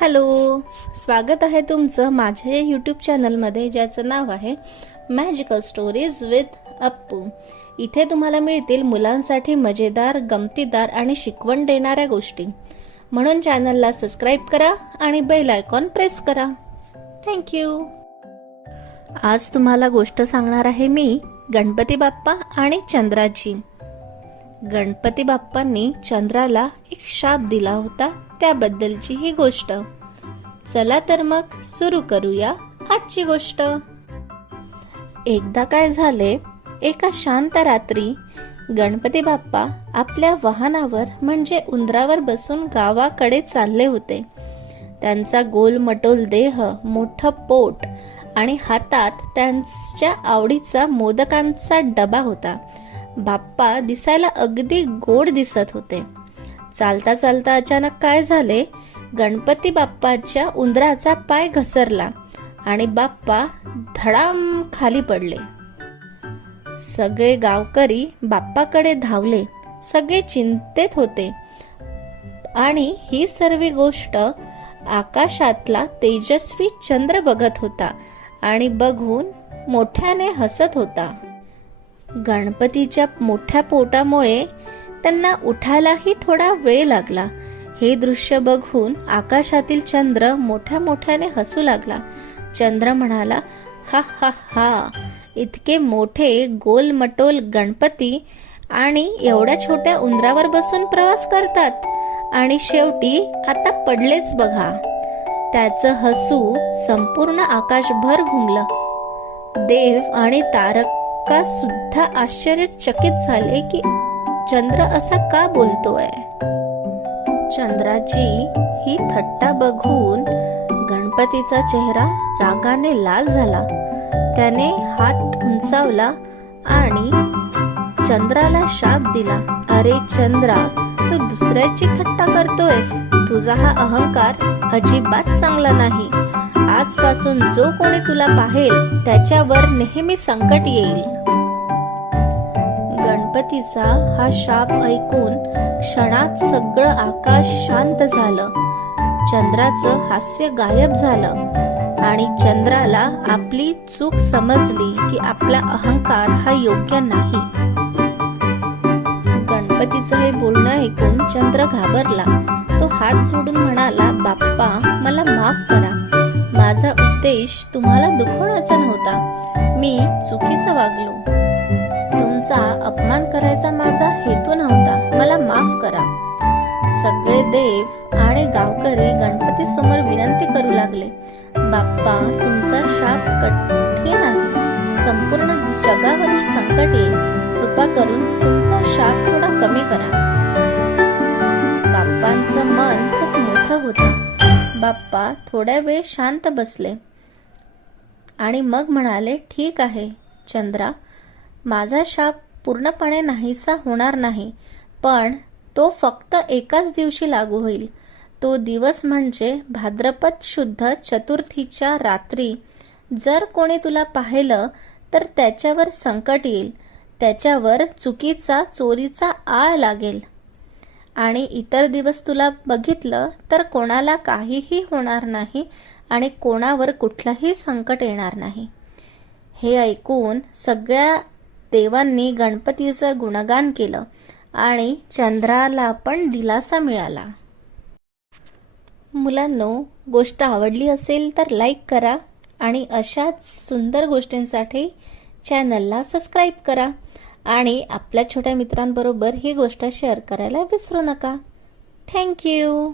Hello. स्वागत आहे तुमचं माझ्या यूट्यूब चॅनलमध्ये ज्याचं नाव आहे मॅजिकल स्टोरीज विथ अप्पू इथे तुम्हाला मिळतील मुलांसाठी मजेदार गमतीदार आणि शिकवण देणाऱ्या गोष्टी. म्हणून चॅनलला सबस्क्राईब करा आणि बेल आयकॉन प्रेस करा. थँक्यू आज तुम्हाला गोष्ट सांगणार आहे मी गणपती बाप्पा आणि चंद्राची गणपती बाप्पांनी चंद्राला एक शाप दिला होता त्याबद्दलची ही गोष्ट. चला तर मग सुरू करूया आजची गोष्ट. एकदा काय झाले एका शांत रात्री गणपती बाप्पा आपल्या वाहनावर म्हणजे उंदरावर बसून गावाकडे चालले होते. त्यांचा गोलमटोल देह मोठं पोट आणि हातात त्यांच्या आवडीचा मोदकांचा डबा होता. बाप्पा दिसायला अगदी गोड दिसत होते. चालता चालता अचानक काय झाले? गणपती बाप्पाच्या उंदराचा पाय घसरला आणि बाप्पा धडाम खाली पडले. सगळे गावकरी बाप्पाकडे धावले. सगळे चिंतेत होते. आणि ही सर्व गोष्ट आकाशातला तेजस्वी चंद्र बघत होता आणि बघून मोठ्याने हसत होता. गणपतीच्या मोठ्या पोटामुळे त्यांना उठायलाही थोडा वेळ लागला. हे दृश्य बघून आकाशातील चंद्र मोठ्या मोठ्याने हसू लागला. चंद्र म्हणाला हा हा हा. इतके मोठे गोलमटोल गणपती आणि एवढ्या छोट्या उंदरावर बसून प्रवास करतात. आणि शेवटी आता पडलेच बघा. त्याचं हसू संपूर्ण आकाशभर घुमलं. देव आणि तारक सुद्धा आश्चर्यचकित झाले की चंद्र असा का बोलतोय? चंद्राची ही थट्टा बघून गणपतीचा चेहरा रागाने लाल झाला. त्याने हात उंचावला आणि चंद्राला शाप दिला. अरे चंद्रा तू दुसऱ्याची थट्टा करतोयस. तुझा हा अहंकार अजिबात चांगला नाही. आजपासून जो कोणी तुला पाहेल त्याच्यावर नेहमी संकट येईल. गणपतीचा हा शाप ऐकून क्षणात सगळं आकाश शांत झालं. चंद्राचं हास्य गायब झालं आणि चंद्राला आपली चूक समजली की आपला अहंकार हा योग्य नाही. गणपतीचं हे बोलणं ऐकून चंद्र घाबरला. तो हात जोडून म्हणाला बाप्पा मला माफ करा. माझा उद्देश तुम्हाला दुखवण्याचा नव्हता. मी चुकीचं वागलो. तुमचा अपमान करायचा माझा हेतू नव्हता. मला माफ करा. सगळे देव आणि गावकरी गणपती समोर विनंती करू लागले. बाप्पा तुमचा शाप कठीण आहे. संपूर्ण जगावर संकट येईल. कृपा करून कमी करा. बाप्पांचं मन खूप मोठं होतं. बाप्पा थोड्या वेळ शांत बसले. आणि मग म्हणाले ठीक आहे चंद्रा. माझा शाप पूर्णपणे नाहीसा होणार नाही पण तो फक्त एकाच दिवशी लागू होईल. तो दिवस म्हणजे भाद्रपद शुद्ध चतुर्थीच्या रात्री. जर कोणी तुला पाहिलं तर त्याच्यावर संकट येईल. त्याच्यावर चुकीचा चोरीचा आळ लागेल. आणि इतर दिवस तुला बघितलं तर कोणाला काहीही होणार नाही आणि कोणावर कुठलंही संकट येणार नाही. हे ऐकून सगळ्या देवांनी गणपतीचं गुणगान केलं आणि चंद्राला पण दिलासा मिळाला. मुलांनो गोष्ट आवडली असेल तर लाईक करा आणि अशाच सुंदर गोष्टींसाठी चॅनलला सबस्क्राईब करा आणि आपल्या छोट्या मित्रांबरोबर ही गोष्ट शेअर करायला विसरू नका. थँक्यू